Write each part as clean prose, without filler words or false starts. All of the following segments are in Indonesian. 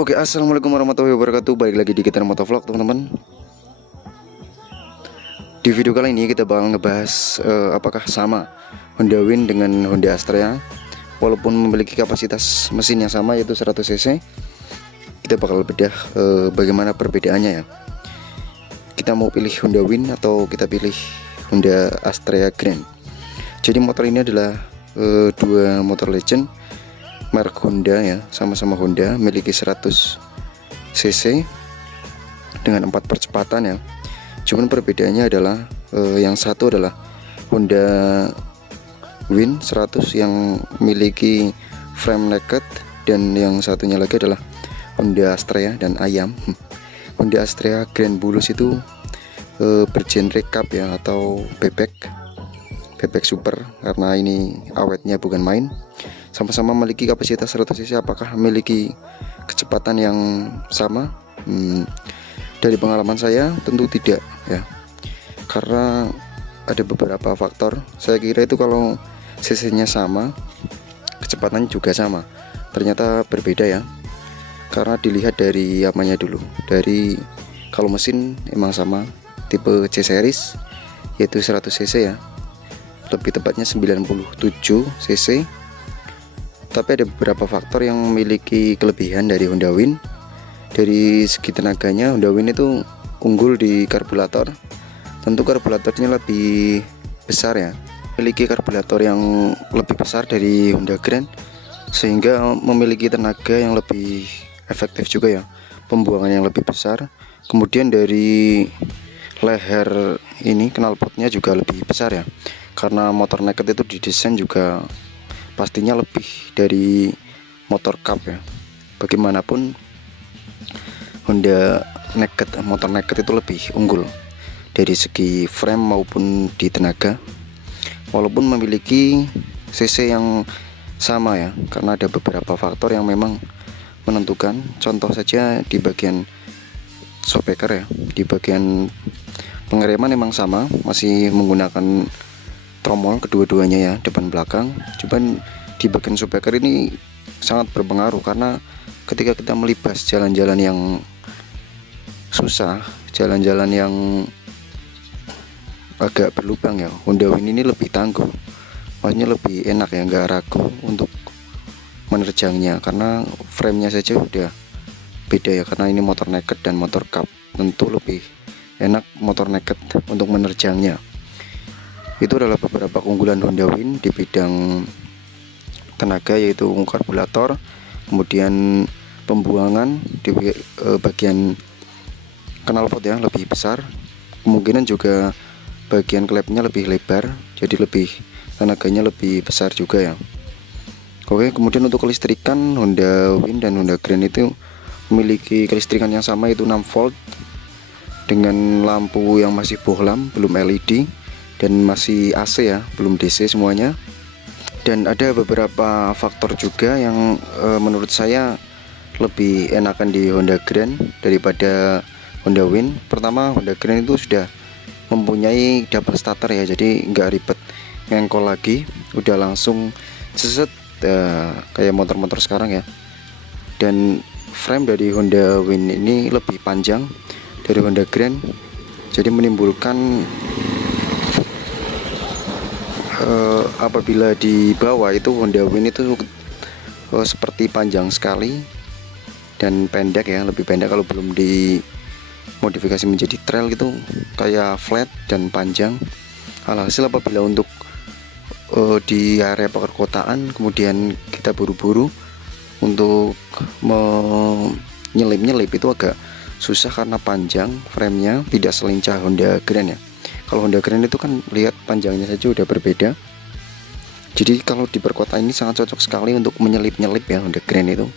Oke, assalamualaikum warahmatullahi wabarakatuh. Balik lagi di Kita Motovlog, teman-teman. Di video kali ini kita bakal ngebahas apakah sama Honda Win dengan Honda Astrea. Walaupun memiliki kapasitas mesin yang sama, yaitu 100 cc, kita bakal bedah bagaimana perbedaannya ya. Kita mau pilih Honda Win atau kita pilih Honda Astrea Grand. Jadi motor ini adalah dua motor legend merek Honda ya, sama-sama Honda, memiliki 100 cc dengan 4 percepatan ya. Cuman perbedaannya adalah yang satu adalah Honda Win 100 yang memiliki frame naked, dan yang satunya lagi adalah Honda Astrea dan ayam. Honda Astrea Grand Bulus itu bergenre cup ya, atau bebek super, karena ini awetnya bukan main. Sama-sama memiliki kapasitas 100 cc. Apakah memiliki kecepatan yang sama? Dari pengalaman saya tentu tidak ya, karena ada beberapa faktor. Saya kira itu kalau cc-nya sama, kecepatannya juga sama. Ternyata berbeda ya, karena dilihat dari apanya dulu. Dari kalau mesin emang sama, tipe C series, yaitu 100 cc ya, lebih tepatnya 97 cc. Tapi ada beberapa faktor yang memiliki kelebihan dari Honda Win. Dari segi tenaganya, Honda Win itu unggul di karburator. Tentu karburatornya lebih besar ya, memiliki karburator yang lebih besar dari Honda Grand, sehingga memiliki tenaga yang lebih efektif juga ya, pembuangan yang lebih besar. Kemudian dari leher ini, knalpotnya juga lebih besar ya, karena motor naked itu didesain juga pastinya lebih dari motor cup ya. Bagaimanapun Honda naked, motor naked itu lebih unggul dari segi frame maupun di tenaga, walaupun memiliki cc yang sama ya, karena ada beberapa faktor yang memang menentukan. Contoh saja di bagian shockbreaker ya, di bagian pengereman memang sama, masih menggunakan tromol kedua-duanya ya, depan belakang. Cuman di bagian shockbreaker ini sangat berpengaruh, karena ketika kita melibas jalan-jalan yang susah, jalan-jalan yang agak berlubang ya, Honda Win ini lebih tangguh, maksudnya lebih enak ya, nggak ragu untuk menerjangnya, karena framenya saja udah beda ya, karena ini motor naked dan motor cup. Tentu lebih enak motor naked untuk menerjangnya. Itu adalah beberapa keunggulan Honda Win di bidang tenaga, yaitu karburator, kemudian pembuangan di bagian knalpot ya lebih besar, kemungkinan juga bagian klepnya lebih lebar, jadi lebih tenaganya lebih besar juga ya. Oke, kemudian untuk kelistrikan, Honda Win dan Honda Grand itu memiliki kelistrikan yang sama, yaitu 6 volt dengan lampu yang masih bohlam, belum LED, dan masih AC ya, belum DC semuanya. Dan ada beberapa faktor juga yang menurut saya lebih enakan di Honda Grand daripada Honda Win. Pertama, Honda Grand itu sudah mempunyai double starter ya, jadi nggak ribet ngengkol lagi, udah langsung seset kayak motor-motor sekarang ya. Dan frame dari Honda Win ini lebih panjang dari Honda Grand, jadi menimbulkan apabila di bawah itu Honda Win itu seperti panjang sekali dan pendek ya, lebih pendek kalau belum dimodifikasi menjadi trail gitu, kayak flat dan panjang. Alhasil apabila untuk di area perkotaan, kemudian kita buru-buru untuk menyelip-nyelip, itu agak susah karena panjang framenya, tidak selincah Honda Grand ya. Kalau Honda Grand itu kan lihat panjangnya saja udah berbeda. Jadi kalau di perkotaan ini sangat cocok sekali untuk menyelip-nyelip ya. Honda Grand itu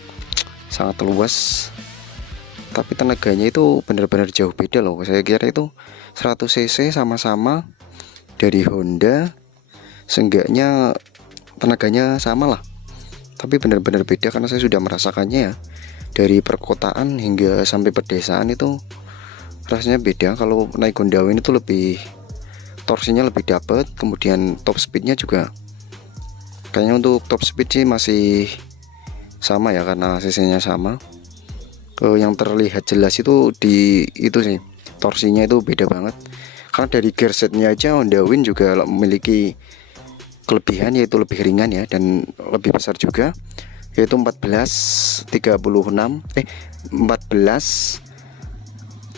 sangat luas, tapi tenaganya itu benar-benar jauh beda loh. Saya kira itu 100 cc sama-sama dari Honda, seenggaknya tenaganya sama lah, tapi benar-benar beda karena saya sudah merasakannya ya. Dari perkotaan hingga sampai pedesaan itu rasanya beda. Kalau naik Honda Win itu lebih, torsinya lebih dapat, kemudian top speednya juga kayaknya untuk top speed sih masih sama ya, karena cc-nya sama. yang terlihat jelas itu di itu sih, torsinya itu beda banget. Karena dari gearsetnya aja Honda Win juga memiliki kelebihan, yaitu lebih ringan ya, dan lebih besar juga, yaitu 14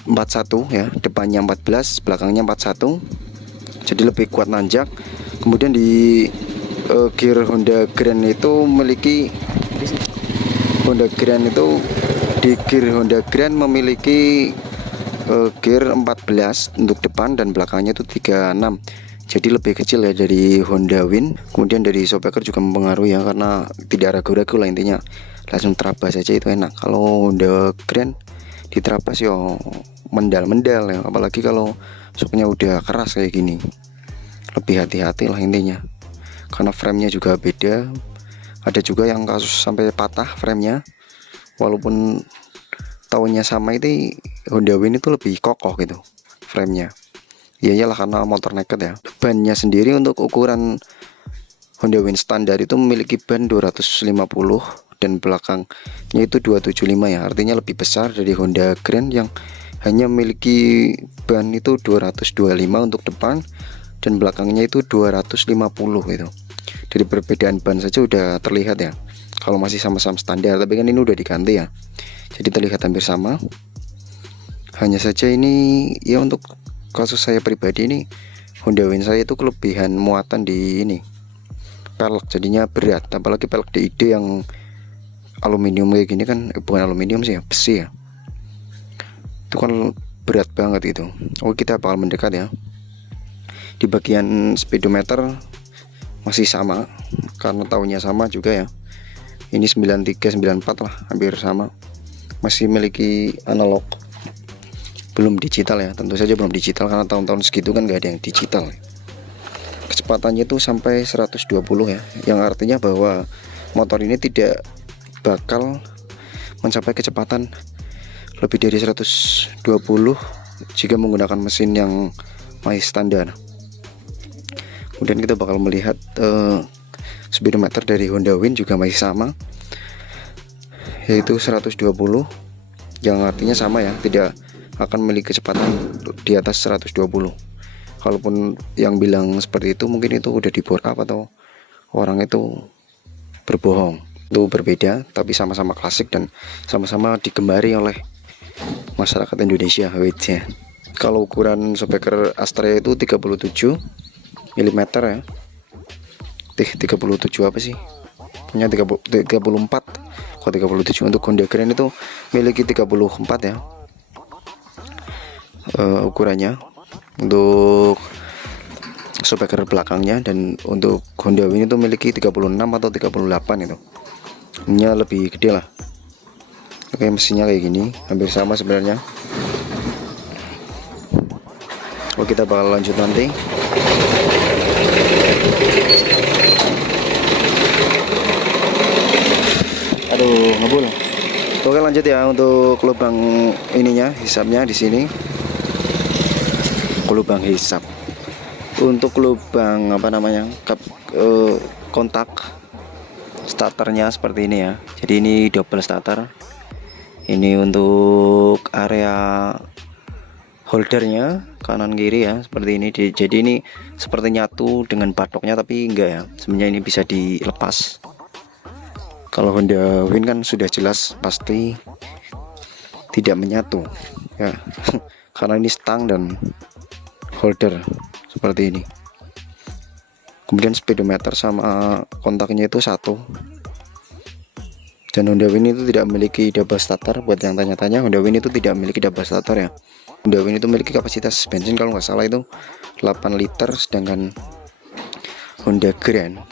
41 ya, depannya 14, belakangnya 41, jadi lebih kuat nanjak. Kemudian di gear Honda Grand itu memiliki di gear Honda Grand memiliki gear 14 untuk depan, dan belakangnya itu 36, jadi lebih kecil ya dari Honda Win. Kemudian dari shockbreaker juga mempengaruhi ya, karena tidak ragu-ragu lah, intinya langsung terabas saja itu enak. Kalau Honda Grand diterabas ya mendal-mendal ya, apalagi kalau shocknya udah keras kayak gini, lebih hati-hati lah intinya. Karena framenya juga beda, ada juga yang kasus sampai patah framenya, walaupun tahunnya sama. Itu Honda Win itu lebih kokoh gitu framenya, ya iyalah karena motor naked ya. Bannya sendiri untuk ukuran Honda Win standar itu memiliki ban 250, dan belakangnya itu 275 ya, artinya lebih besar dari Honda Grand yang hanya memiliki ban itu 225 untuk depan, dan belakangnya itu 250 gitu. Dari perbedaan ban saja udah terlihat ya, kalau masih sama-sama standar, tapi kan ini udah diganti ya, jadi terlihat hampir sama. Hanya saja ini ya, untuk kasus saya pribadi ini, Honda Win saya itu kelebihan muatan di ini, pelek, jadinya berat. Apalagi pelek DID yang aluminium kayak gini kan, bukan aluminium sih ya, besi ya, itu kan berat banget itu. Oke, kita bakal mendekat ya. Di bagian speedometer masih sama, karena tahunnya sama juga ya, ini 93 94 lah, hampir sama. Masih memiliki analog, belum digital ya, tentu saja belum digital, karena tahun-tahun segitu kan nggak ada yang digital. Kecepatannya itu sampai 120 ya, yang artinya bahwa motor ini tidak bakal mencapai kecepatan lebih dari 120 jika menggunakan mesin yang masih standar. Kemudian kita bakal melihat speedometer dari Honda Win juga masih sama, yaitu 120, yang artinya sama ya, tidak akan memiliki kecepatan di atas 120. Kalaupun yang bilang seperti itu, mungkin itu udah di bore up atau orang itu berbohong. Itu berbeda, tapi sama-sama klasik dan sama-sama digemari oleh masyarakat Indonesia. Kalau ukuran shockbreaker Astrea itu 37 mm ya, 37 apa sih, punya 34 kok 37. Untuk Honda Grand itu miliki 34 ya, ukurannya untuk shockbreaker belakangnya, dan untuk Honda Win itu memiliki 36 atau 38 itu, ini lebih gede lah. Oke, mesinnya kayak gini, hampir sama sebenarnya. Oke, kita bakal lanjut nanti. Aduh, ngebul. Oke, lanjut ya untuk lubang ininya, hisapnya di sini. Lubang hisap. Untuk lubang apa namanya, kontak starternya seperti ini ya. Jadi ini double starter. Ini untuk area holdernya kanan kiri ya, seperti ini. Jadi ini seperti nyatu dengan batoknya, tapi enggak ya, sebenarnya ini bisa dilepas. Kalau Honda Win kan sudah jelas pasti tidak menyatu ya, karena ini stang dan holder seperti ini. Kemudian speedometer sama kontaknya itu satu. Dan Honda Win itu tidak memiliki double starter. Buat yang tanya-tanya, Honda Win itu tidak memiliki double starter ya. Honda Win itu memiliki kapasitas bensin kalau nggak salah itu 8 liter, sedangkan Honda Grand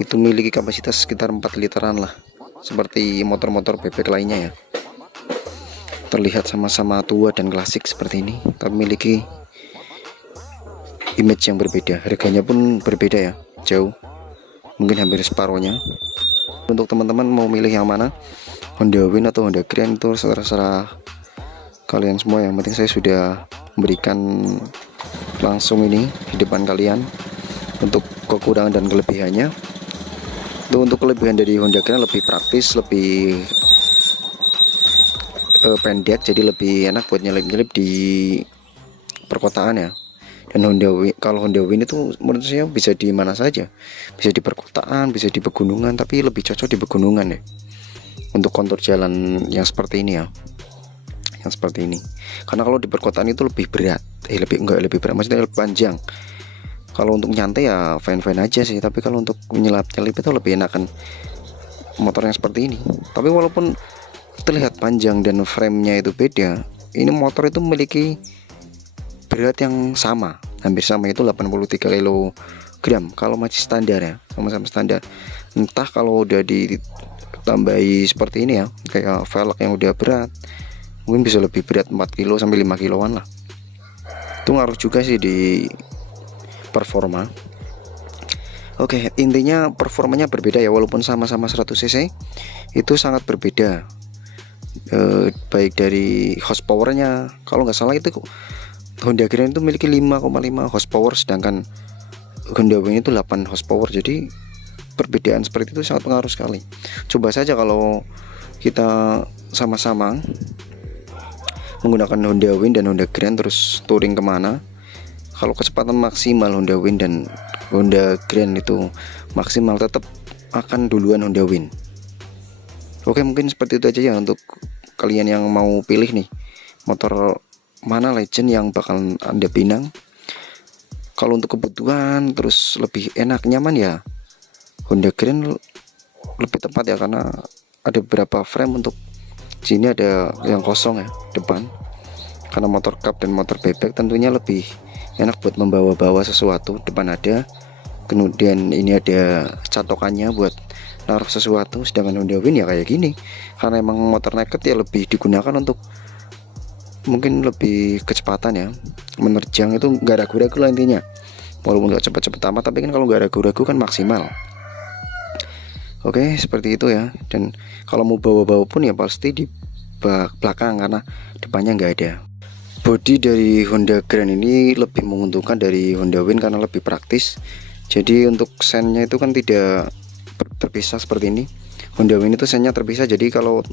itu memiliki kapasitas sekitar 4 literan lah, seperti motor-motor bebek lainnya ya. Terlihat sama-sama tua dan klasik seperti ini, tapi memiliki image yang berbeda. Harganya pun berbeda ya, jauh, mungkin hampir separuhnya. Untuk teman-teman mau milih yang mana, Honda Win atau Honda Grand, itu terserah kalian semua. Yang penting saya sudah memberikan langsung ini di depan kalian untuk kekurangan dan kelebihannya. Untuk kelebihan dari Honda Grand lebih praktis, lebih pendek, jadi lebih enak buat nyelip-nyelip di perkotaan ya. Dan kalau Honda Win itu menurut saya bisa di mana saja, bisa di perkotaan, bisa di pegunungan, tapi lebih cocok di pegunungan ya, untuk kontur jalan yang seperti ini ya, yang seperti ini. Karena kalau di perkotaan itu lebih berat, lebih berat, maksudnya lebih panjang. Kalau untuk nyantai ya fine-fine aja sih, tapi kalau untuk nyelip itu lebih enakan motor yang seperti ini. Tapi walaupun terlihat panjang dan framenya itu beda, ini motor itu memiliki berat yang sama, hampir sama, itu 83 kg kalau masih standar ya, sama-sama standar. Entah kalau udah ditambahi seperti ini ya, kayak velg yang udah berat, mungkin bisa lebih berat 4 kilo sampai 5 kiloan lah. Itu ngaruh juga sih di performa. Oke, intinya performanya berbeda ya, walaupun sama-sama 100 cc itu sangat berbeda. Baik dari horsepowernya, kalau nggak salah itu Honda Grand itu memiliki 5,5 horsepower, sedangkan Honda Wing itu 8 horsepower. Jadi perbedaan seperti itu sangat pengaruh sekali. Coba saja kalau kita sama-sama menggunakan Honda Wing dan Honda Grand terus touring kemana, kalau kecepatan maksimal Honda Wing dan Honda Grand itu maksimal, tetap akan duluan Honda Wing. Oke, mungkin seperti itu aja ya untuk kalian yang mau pilih nih motor mana legend yang bakal Anda pinang. Kalau untuk kebutuhan terus lebih enak nyaman ya Honda Grand lebih tepat ya, karena ada beberapa frame. Untuk sini ada yang kosong ya depan, karena motor cup dan motor bebek tentunya lebih enak buat membawa-bawa sesuatu. Depan ada, kemudian ini ada catokannya buat naruh sesuatu. Sedangkan Honda Win ya kayak gini, karena emang motor naked ya lebih digunakan untuk mungkin lebih kecepatan ya, menerjang itu nggak ragu-ragu lah intinya. Walaupun nggak cepet-cepet amat, tapi kan kalau nggak ragu-ragu kan maksimal. Oke, seperti itu ya. Dan kalau mau bawa-bawa pun ya pasti di belakang, karena depannya nggak ada. Bodi dari Honda Grand ini lebih menguntungkan dari Honda Win karena lebih praktis. Jadi untuk sennya itu kan tidak terpisah seperti ini. Honda Win itu sennya terpisah, jadi kalau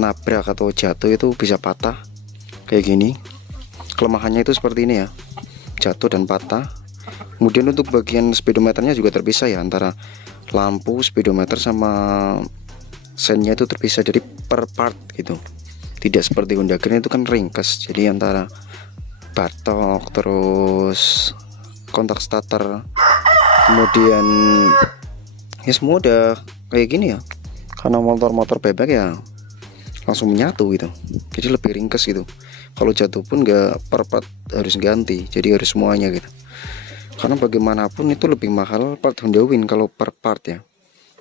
nabrak atau jatuh itu bisa patah kayak gini. Kelemahannya itu seperti ini ya, jatuh dan patah. Kemudian untuk bagian speedometernya juga terpisah ya, antara lampu, speedometer sama sennya itu terpisah, jadi per part gitu. Tidak seperti Honda Grand itu kan ringkas, jadi antara batok, terus kontak starter, kemudian ya semua udah kayak gini ya. Karena motor-motor bebek ya langsung menyatu gitu, jadi lebih ringkas gitu. Kalau jatuh pun nggak per part harus ganti, jadi harus semuanya gitu. Karena bagaimanapun itu lebih mahal part Honda Win kalau per part ya.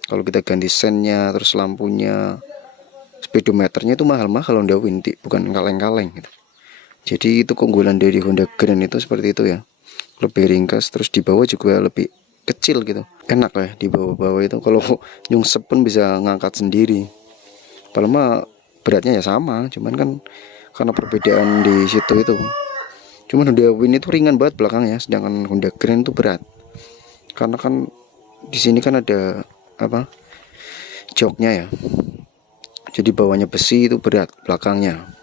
Kalau kita ganti sennya, terus lampunya, speedometernya itu mahal-mahal Honda Win, bukan kaleng-kaleng gitu. Jadi itu keunggulan dari Honda Grand itu seperti itu ya, lebih ringkas, terus di bawah juga lebih kecil gitu, enak lah di bawah-bawah itu. Kalau nyungsep pun bisa ngangkat sendiri. Kalau mah beratnya ya sama, cuman kan karena perbedaan di situ itu. Cuman Honda Win itu ringan banget belakangnya, sedangkan Honda Grand itu berat. Karena kan di sini kan ada apa, joknya ya. Jadi bawahnya besi itu berat belakangnya.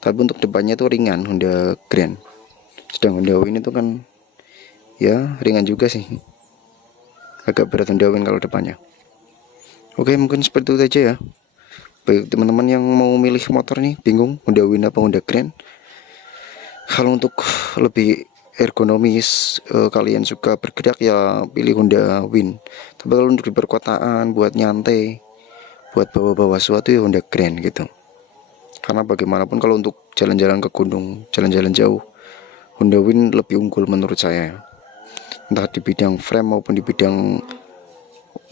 Tapi untuk depannya itu ringan Honda Grand. Sedang Honda Win itu kan ya ringan juga sih. Agak berat Honda Win kalau depannya. Oke, mungkin seperti itu aja ya. Baik teman-teman yang mau milih motor nih, bingung Honda Win apa Honda Grand. Kalau untuk lebih ergonomis, kalian suka bergerak ya pilih Honda Win. Tapi kalau untuk di perkotaan buat nyantai, buat bawa-bawa sesuatu ya Honda Grand gitu. Karena bagaimanapun kalau untuk jalan-jalan ke gunung, jalan-jalan jauh, Honda Win lebih unggul menurut saya. Entah di bidang frame maupun di bidang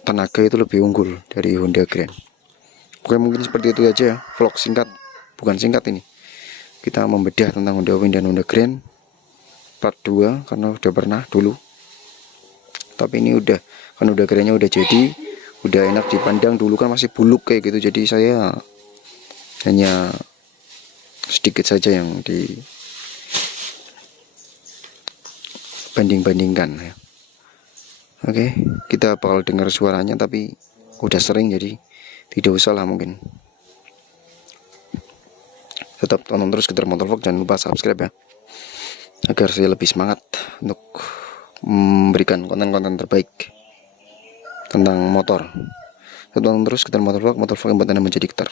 tenaga itu lebih unggul dari Honda Grand. Oke, mungkin seperti itu aja ya, vlog singkat, bukan singkat ini. Kita membedah tentang Honda Win dan Honda Grand part 2, karena udah pernah dulu. Tapi ini udah, kan Honda Grand-nya udah jadi, udah enak dipandang. Dulu kan masih buluk kayak gitu, jadi saya hanya sedikit saja yang dibanding-bandingkan ya. Oke, kita bakal dengar suaranya, tapi udah sering jadi tidak usah lah mungkin. Tetap tonton terus Getar Motovlog, jangan lupa subscribe ya, agar saya lebih semangat untuk memberikan konten-konten terbaik tentang motor. Tonton terus Getar Motovlog, motovlog yang buat Anda menjadi getar.